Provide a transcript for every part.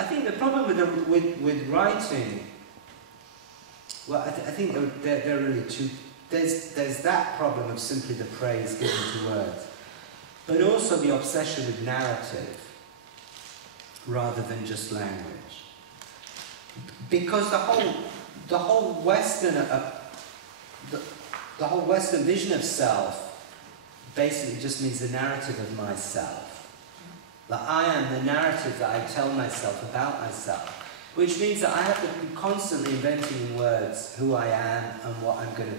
I think the problem with writing, well, I think there are really two. There's that problem of simply the praise given to words, but also the obsession with narrative rather than just language. Because the whole Western the whole Western vision of self basically just means the narrative of myself. That I am the narrative that I tell myself about myself. Which means that I have to be constantly inventing in words who I am and what I'm going to...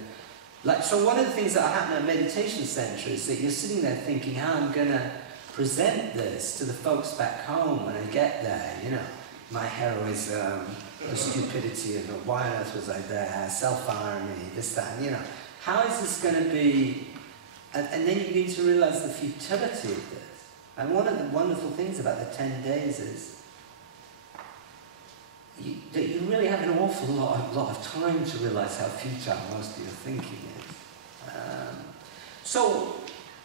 Like, so one of the things that happen at Meditation Centre is that you're sitting there thinking how I'm going to present this to the folks back home when I get there, you know. My heroism, the stupidity of it, why on earth was I there, self-irony, this, that, and, you know. How is this going to be... And then you begin to realise the futility of this. And one of the wonderful things about the 10 days is that you really have an awful lot of time to realise how futile most of your thinking is. So,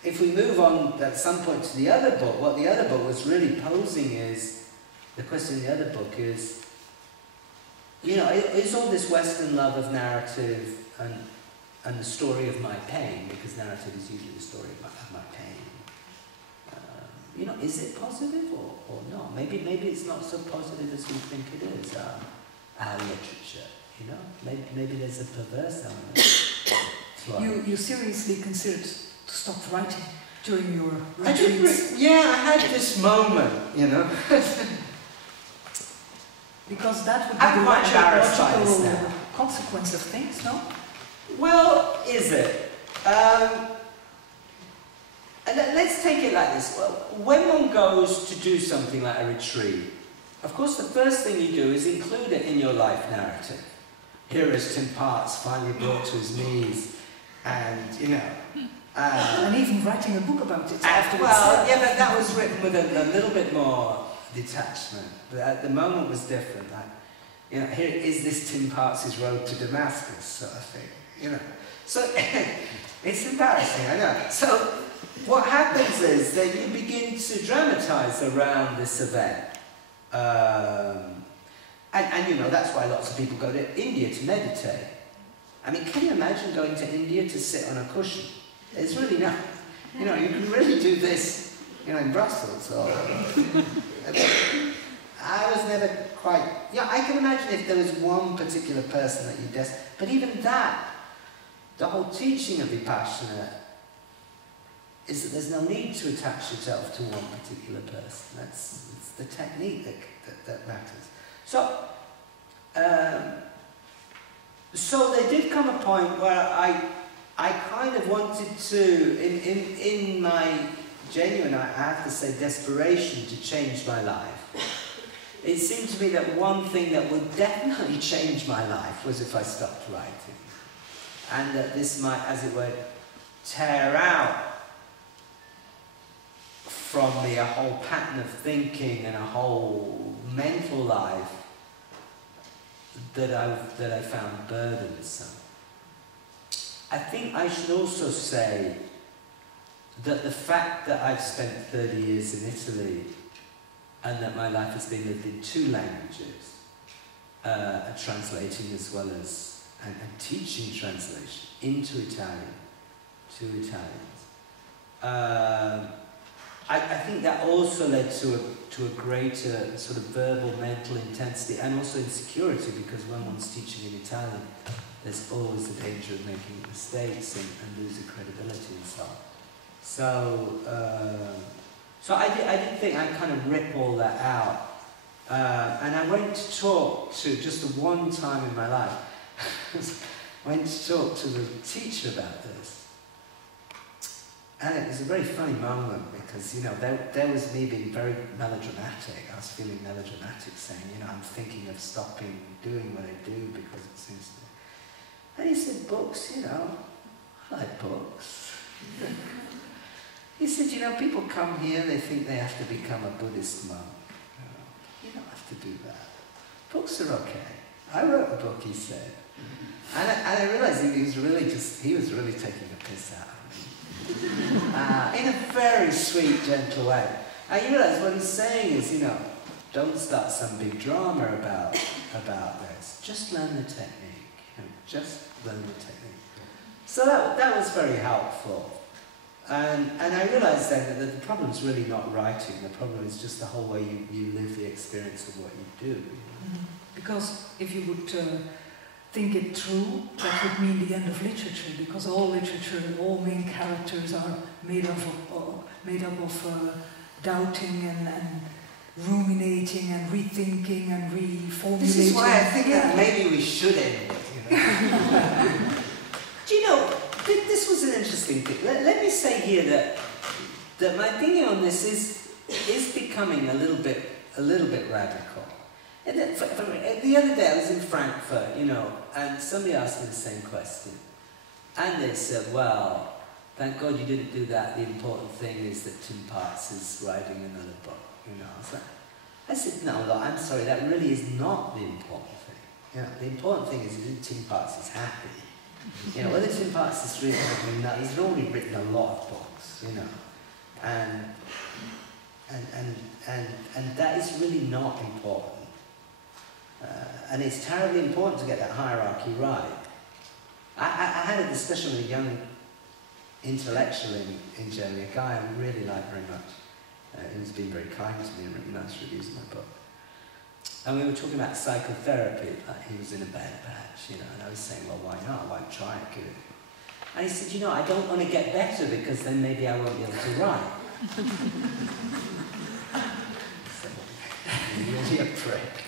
if we move on at some point to the other book, what the other book was really posing is, the question in the other book is, you know, is all this Western love of narrative and the story of my pain, because narrative is usually the story of my pain, you know, is it positive or not? Maybe it's not so positive as we think it is, our literature, you know? Maybe there's a perverse element. You seriously considered to stop writing during your retreats? Yeah, I had this moment, you know. Because that would be the logical consequence of things, no? Well, is it? And let's take it like this. Well, when one goes to do something like a retreat, of course the first thing you do is include it in your life narrative. Here is Tim Parks finally brought to his knees, and, you know... and even writing a book about it afterwards. Well, yeah, but that was written with a little bit more detachment. But at the moment was different. Like, you know, here is this Tim Parks' road to Damascus sort of thing, you know. So, it's embarrassing, I know. So, what happens is that you begin to dramatise around this event. And you know, that's why lots of people go to India to meditate. I mean, can you imagine going to India to sit on a cushion? It's really not. You know, you can really do this, you know, in Brussels or... I was never quite... Yeah, I can imagine if there was one particular person that you but even that, the whole teaching of Vipassana is that there's no need to attach yourself to one particular person. It's the technique that matters. So, so there did come a point where I kind of wanted to, in my genuine, I have to say, desperation to change my life. It seemed to me that one thing that would definitely change my life was if I stopped writing. And that this might, as it were, tear out from me a whole pattern of thinking and a whole mental life that I found burdensome. I think I should also say that the fact that I've spent 30 years in Italy and that my life has been lived in 2 languages, translating as well as, and teaching translation into Italian, to Italians. I think that also led to a greater sort of verbal mental intensity and also insecurity, because when one's teaching in Italian, there's always the danger of making mistakes and losing credibility and so on. So I did think I'd kind of rip all that out. And I went to talk to, just the one time in my life, went to talk to the teacher about this. And it was a very funny moment because, you know, there was me being very melodramatic. I was feeling melodramatic, saying, you know, I'm thinking of stopping doing what I do because it seems to... And he said, books, you know, I like books. He said, you know, people come here, they think they have to become a Buddhist monk. You don't have to do that. Books are okay. I wrote a book, he said. And I realised he was really taking a piss out of me. In a very sweet, gentle way. And you realise what he's saying is, you know, Don't start some big drama about this. Just learn the technique. Just learn the technique. So that was very helpful. And I realised then that the problem's really not writing. The problem is just the whole way you live the experience of what you do. Because if you would think it through, that would mean the end of literature, because all literature, all main characters are made up of doubting and ruminating and rethinking and reformulating. This is why I think that maybe we should end it, you know. Do you know, this was an interesting thing. Let me say here that my thinking on this is becoming a little bit radical. And then, the other day I was in Frankfurt, you know, and somebody asked me the same question. And they said, well, thank God you didn't do that. The important thing is that Tim Parks is writing another book, you know. I said, no, look, I'm sorry, that really is not the important thing. You know, the important thing is that Tim Parks is happy. You know, whether Tim Parks is really happy or not, he's already written a lot of books, you know. And that is really not important. And it's terribly important to get that hierarchy right. I had a discussion with a young intellectual in Germany, a guy I really like very much. Who's been very kind to me and written nice reviews of my book. And we were talking about psychotherapy, like he was in a bad patch, you know, and I was saying, well, why not? Why try it? Give it. And he said, you know, I don't want to get better because then maybe I won't be able to write. So, you're really a prick.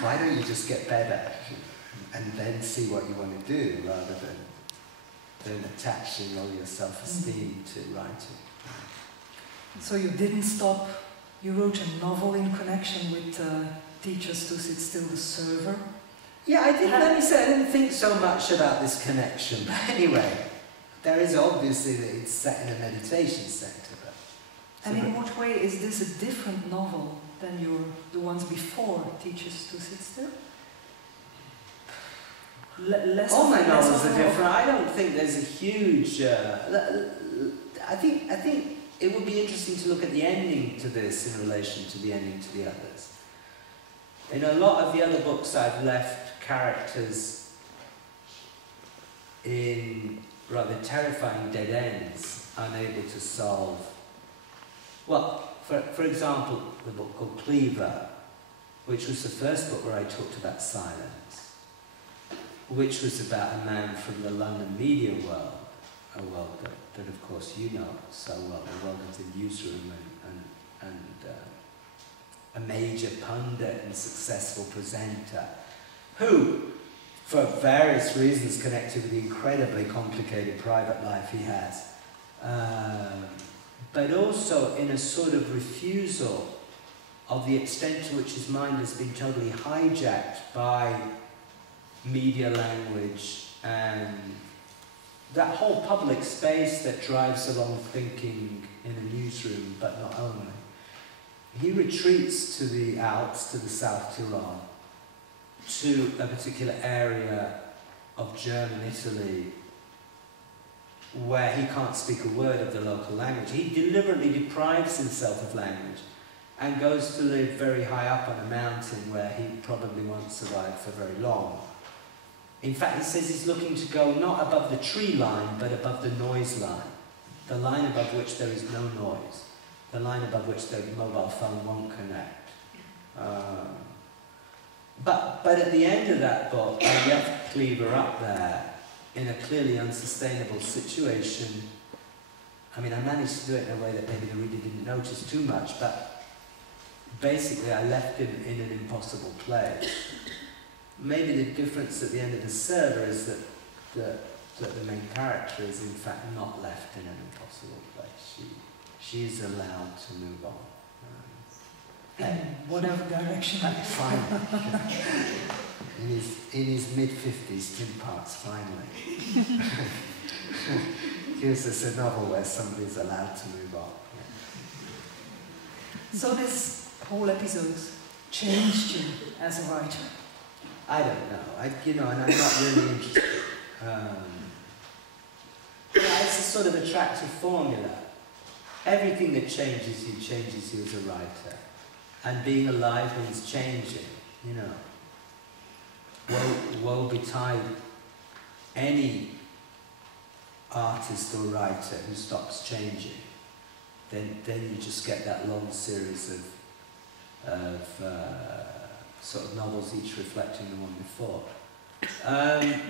Why don't you just get better and then see what you want to do rather than attaching all your self-esteem to writing? So you didn't stop. You wrote a novel in connection with Teachers to Sit Still, the server. Yeah, I didn't. Let me say, I didn't think so much about this connection. But anyway, there is obviously that it's set in a meditation centre. And in what way is this a different novel than the ones before Teachers to Sit Still? All my novels are different. I don't think there's a huge. I think it would be interesting to look at the ending to this in relation to the ending to the others. In a lot of the other books, I've left characters in rather terrifying dead ends, unable to solve. Well, for example, the book called Cleaver, which was the first book where I talked about silence, which was about a man from the London media world, a world that of course you know so well, the world of the newsroom and a major pundit and successful presenter, who, for various reasons connected with the incredibly complicated private life he has, but also in a sort of refusal of the extent to which his mind has been totally hijacked by media language and that whole public space that drives along thinking in a newsroom, but not only. He retreats to the Alps, to the South Tyrol, to a particular area of German Italy where he can't speak a word of the local language. He deliberately deprives himself of language and goes to live very high up on a mountain where he probably won't survive for very long. In fact, he says he's looking to go not above the tree line, but above the noise line, the line above which there is no noise, the line above which the mobile phone won't connect. But at the end of that book, I left Cleaver up there in a clearly unsustainable situation. I mean, I managed to do it in a way that maybe the reader didn't notice too much, but basically I left him in an impossible place. Maybe the difference at the end of The Server is that the main character is in fact not left in an impossible place. She is allowed to move on. In whatever direction. Finally. In his mid-50s, Tim Parks finally gives us a novel where somebody's allowed to move on. Yeah. So this whole episode changed you as a writer? I don't know. And I'm not really interested. It's a sort of attractive formula. Everything that changes you as a writer. And being alive means changing, you know. Woe betide any artist or writer who stops changing. Then you just get that long series of sort of novels, each reflecting the one before. I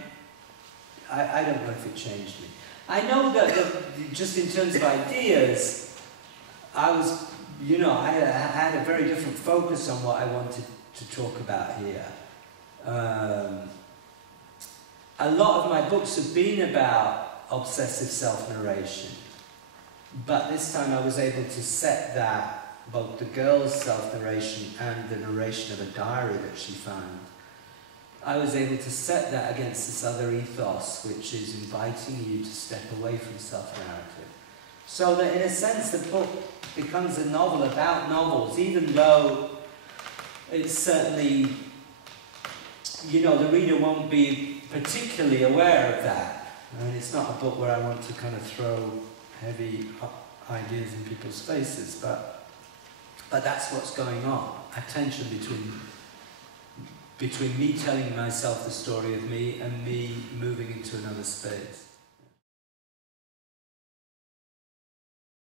don't know if it changed me. I know that just in terms of ideas, I was, you know, I had a very different focus on what I wanted to talk about here. A lot of my books have been about obsessive self-narration, but this time I was able to set that, both the girl's self-narration and the narration of a diary that she found, I was able to set that against this other ethos, which is inviting you to step away from self-narrative. So that in a sense the book becomes a novel about novels, even though it's certainly, you know, the reader won't be particularly aware of that. I mean, it's not a book where I want to kind of throw heavy ideas in people's faces, but that's what's going on. A tension between me telling myself the story of me and me moving into another space.